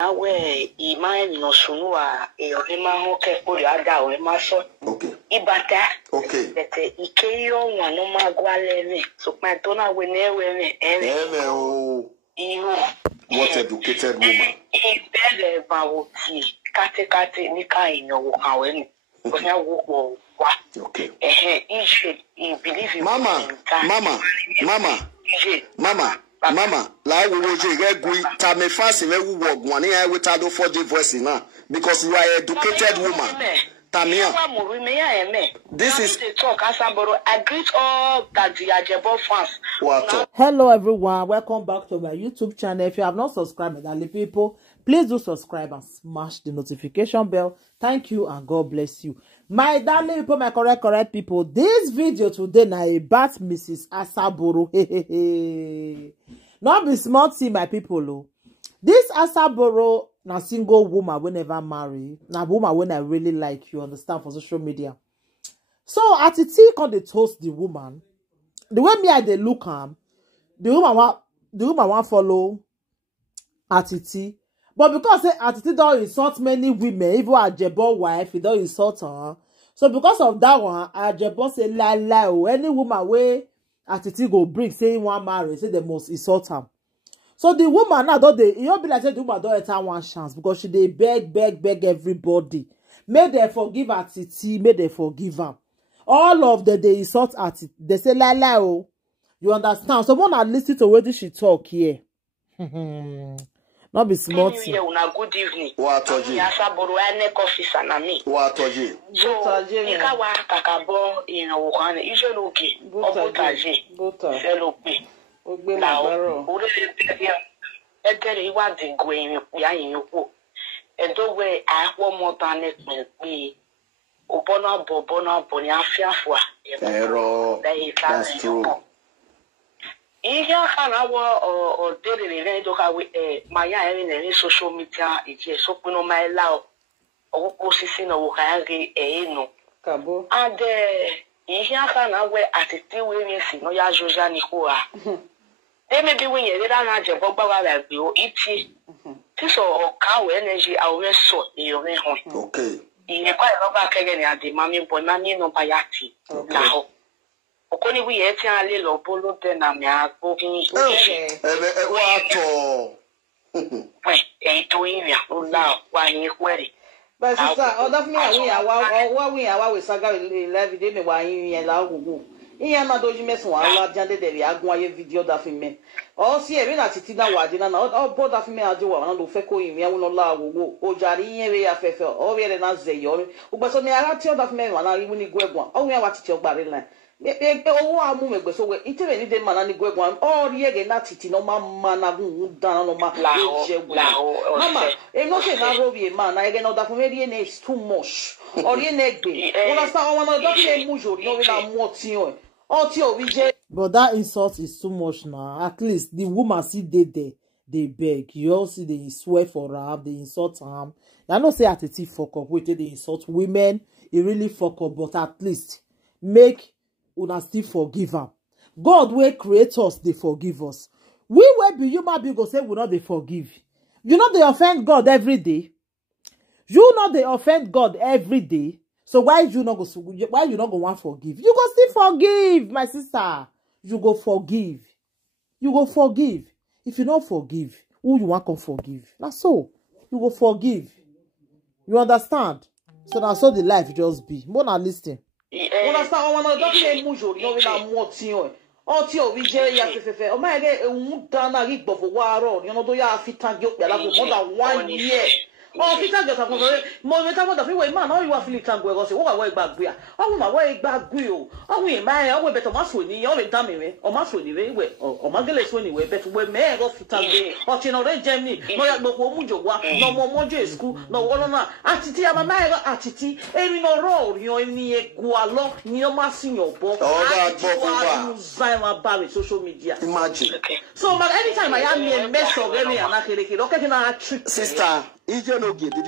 Awe imai no sunua e onema hoke pori ada o emaso. Okay. Ibata. Okay. Bete ikeyo wano magwalele. So my dona we oh. Iho. What educated woman. Ibele bawoti. Kate nika inyo wukaweni. Konya wuko wa. Okay. You believe in Mama, la we will get tame fast in every work one here with ado for the voice now because you are an educated woman. Tamia. This is the talk Asaboro. I greet all that the Ajebo fans. Hello everyone, welcome back to my YouTube channel. If you have not subscribed, darling people, please do subscribe and smash the notification bell. Thank you and God bless you. My darling people, my correct people, this video today now about Mrs. Asaboro. Not be smart, see my people. Oh. This Asaboro na single woman we never marry. Na woman when I really like, you understand, for social media. So Atiti can they toast the woman. The way me I they look am, the woman want follow Atiti. But because Atiti don't insult many women, even Ajebo wife, he don't insult her. So because of that one, Ajebo say la any woman way Atiti go bring say one marry, say they must insult her. So the woman now don't they, you be like say the woman don't have one chance because she they beg everybody. May they forgive Atiti, may they forgive her. All of them they insult Atiti. They say la oh. You understand? So when I listen to what she talk here. Not be smart. Good evening. What told you? Asaboro Inec officer na me. What told you? So ikawa kakabo ino wakane ijeloke obotaje. Selope. Ogbe mabaro. Ore edere iwa dingwe ya yinko. Edo we ahwo mo than pe. Obona bo ni afiafo a. That's true. Ihe aka na wo dere le do ka we maya eri na social media eje so pino mai lao owo sisi na wo ka ri no Kabo. Ade ihe aka na we Atiti we ri si no ya joja ni ko a. They may be when you let out your baba like you eat. This or cow energy our so you home. Okay. In a quite back again at the mammy bonani no bayati. Now. Okoni we ate a little polo then I'm ya booking. Wait, ain't doing ya. Oh, now, why you query? But sister, all of me, we are with Saga 11 days while you allow. Iya na doji meso ala jande de bi agun aye video da fi me o si e bi na Titi na waje na o bo da fi me aje wa na do fe ko yin mi awun la wo o jari yin we afefe o we re na ze yo o gbe so ni ara ti o da fi me wa na iwu ni gwegun o wi wa Titi o gbare line be owo amu me gbe so we itire ni de mana ni gwegun o ri ege na Titi no ma na gun dan no ma o je mama e no se na ro bi ma na ege no da fi me ri ne is too much o ri ne gbe o na sa o ma no do fi mu jo no we na mo ti o. But that insult is too much now. At least the woman see they beg. You all see they swear for her, they insult her. I don't say Atiti fuck up. Wait till they insult women. It really fuck up. But at least make una still forgive her. God will create us, they forgive us. We will be human being go say we not they forgive. You know they offend God every day. You know they offend God every day. So why you not go want forgive? You go still forgive, my sister. You go forgive. You go forgive. If you don't forgive, who you want to forgive? That's so. You go forgive. You understand? So that's how the life just be. More than listening. Understand? I want to document mujo. You know we na more thing. Oh, tio, we je ya fefefe. O ma ege dana ri gbofo wa ro. You know do ya fit tag you la for more than 1 year. Oh, Peter just have more than the freeway man. All you are feeling tango go say, "Oh, way back here. Oh, my way back you. Oh, we my oh, better must win. You only damn me. Or must win anyway. Or Magales anyway. But we may go fit tango. Or you know, they Germany. No, ya no mujo wa. No more mojo school. No one na. Atiti ama my Atiti. Emi no roll. You ni gualo. Ni no masinyo bo. Oh, that Zima bar social media. Imagine. So, but anytime I am a mess of any anarchy, okay, na trick. Sister. Did you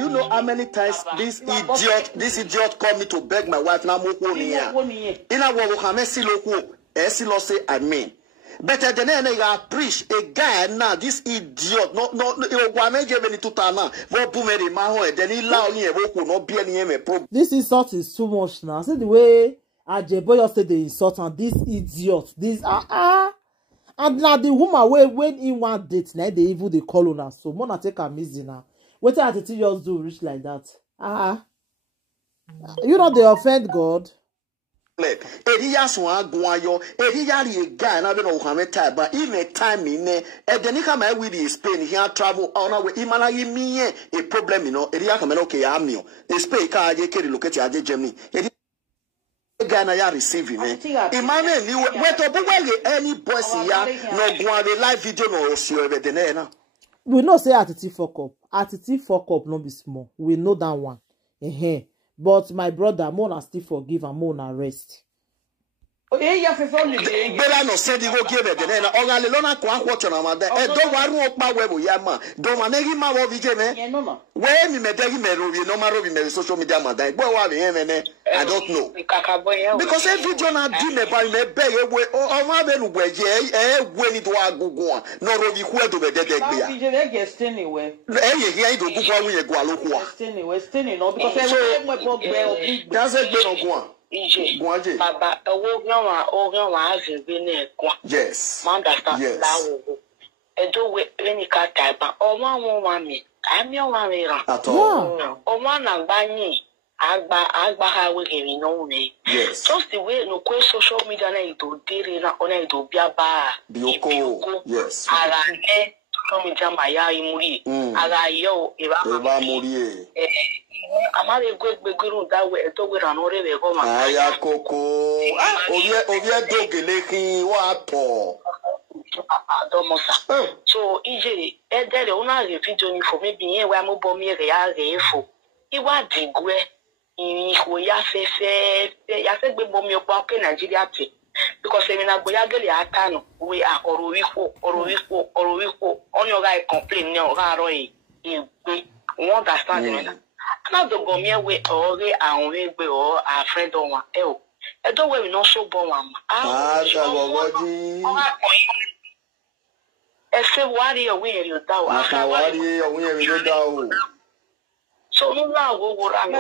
know how many times this idiot called me to beg my wife now? In a wo say I mean. But then I preach a guy now, this idiot, no, this insult is too much now. See the way Ajebo just said the insult and this idiot, this and now the woman when in one date now they even they call on us. So Mona take a easy now. What Atiti just do rich like that? You know they offend God. Eriya swan guayo, Eriya ri guy na be no kwame type but even time in there and then come I with Spain here travel on our imana me a problem, you know. Eriya come okay amio. Spain car je carry locate aje Germany. Ghana ya receiving Emmanuel you wait to any boys here no go on the live video no see over the na. We know say Atiti fuck up. Atiti fuck up no be small. We know that one. But my brother, Mona still forgive and Mona rest. Bella no said you go give it. Then Ogale Lona Kwan watch on Amada. Don't worry about where we are. Don't manegi ma wo vije me. Where me metegi me robi no marobi me social media mada. Where wa me I don't know. Because every video na do me by me be we o ma be nu gbeje we ni to agugu no robi ku edo be dede gbe ya. Vije get stay anyway. Here do gugu awu ye go aloku a. Stay no because every we go be. That's it be no go. Baba, yes. Yes. Edo we any car type or one me. I'm your one at all. Or one and bany. Agba how we give no me. Yes. Just the way no social media na do diri na ona do biaba. Bioko. Yes. Ala come jamba ya imuri. Ala yo eba muri. Amare guru that way to we ran ore be go ma. Aya koko. Obie dogelekin wa po. So ije edere una video ni for maybe yen wa mo bo mi re ya re fo. Iwa digwe iho ya fefe ya fe gbe bo mi opo ke Nigeria pe. Because we na go ya gele atano we are oro wiko on your guy complain no ga ro e we understand me na. Now the bomia we ore and we or our friend on one e don't we no so bon one ese wari o we you down so no la go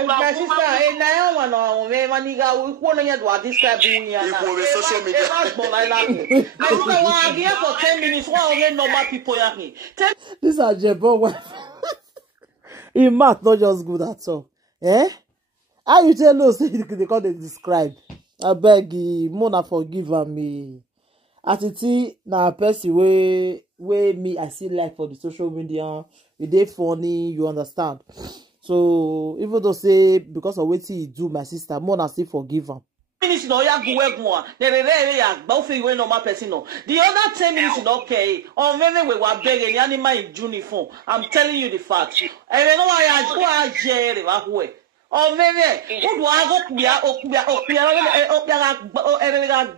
my sister na ya one on we maniga we ko no ya do describe me ya na social media my sister wa here for 10 minutes wa only normal people ya here this Ajebo in math not just good at all. How you tell us they call they describe? I beg you, Mona forgive me. Atiti na person way me I see like for the social media. They funny, you understand? So even though say because of what he do, my sister Mona still forgive him. Minutes no ya go work ya gba fe we normal person no. The other 10 minutes is okay. On when we were begging animal in uniform. I'm telling you the fact. And you know why I go ajere wa go. On when who do I go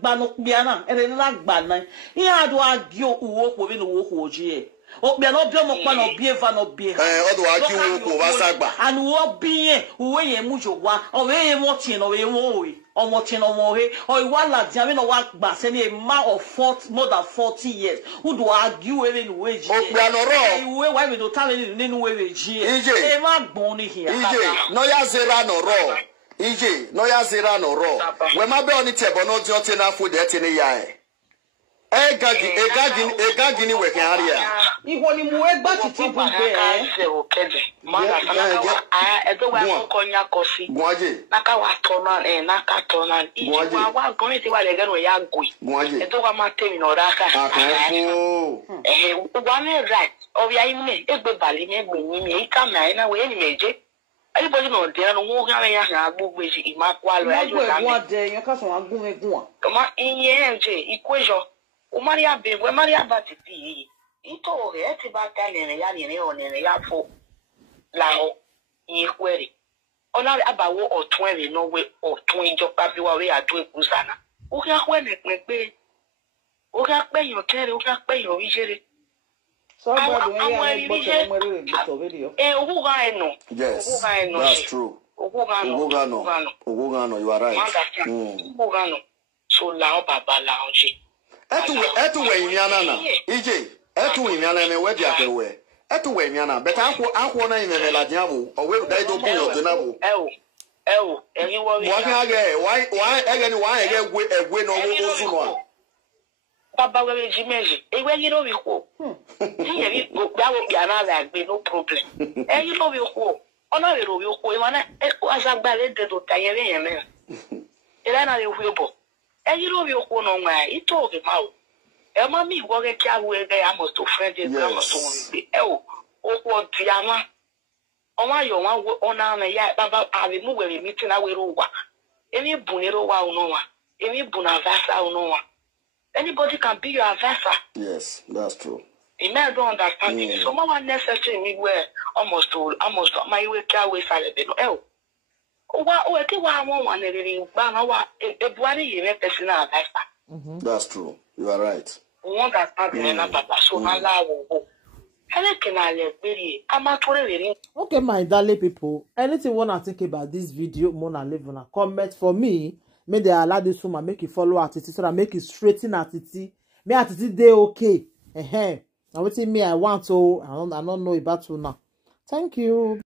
gba no bia na. E na gba na. Here do I go wo ko we no wo ko ji. O bia no bia mo pa no bia va no bia. O do aju wo ko ba sagba. And wo bia we ye mu jogwa. O we ye mo tin no we wo we. Or wala diame no work back any amount of more than 40 years. Who do argue even wage? Why we don't tell any way wage? EJ, no ya zera no raw. EJ, no ya zera no raw. When my belly table no jot enough for that in a year. Egagini we can area. Iho ni muwe ba titi bu be edo wa konya kofi naka wa tonan naka tonan wa going to wa le gano ya gui edo wa ma temi no raka wa me right o ya ime egbe bali me gbe ni me ika na we ni meje anybody no dey no wo ga ya na gbogbo eji imakwa lo ya jo na me de yan ka so wa gun egun kama iye nje equation o Maria be we Maria batiti ito re ti ba ta ne ya ni o ne ya fo la o yin kwere ona abawo otun ere no we otun ijoba bi wa we adu ekuzana o ga kwe ne pe o ga pe yan kere o ga pe yan wijere so ba do yan bo te mo re to video ogu ga eno yes that's true ogu ga no you are right ogu ga no so la o baba la onje Etu we imiana na. EJ, etu imiana me we dia we. Etu we imiana. But akwo na imeme la diabo. O we dai do bin odinabo. Eri wo wi. Why again why egwe no wo ozu no. Baba we jimeji. Ewe ni no wi ko. Ti eri go gba wo bia na la gbe no problem. Eri no wi ko. Ona we ro wi ko e mana azagba le de do tayere yen me. Era na le wi bo. Eri no wi ko no nwa ito ge ma o. E ma mi wo ge kia we ge am to friend e am to be. O ko diama. Oma yo wa ona na ya baba ave mu we meeting na we ro wa. Emi bunero wa no wa. Emi bunavasa no wa. Anybody can be your advisor. Yes, that's true. The man don't understand it. So mama necessary we were almost my way car way side no. That's true. You are right. We understand papa so okay, my darling people, anything you wanna think about this video, Mona leave on a comment for me. May they allow this woman make it follow Atiti so that make it straighten Atiti. May Atiti they okay. Now what me I want to I don't know about you now. Thank you.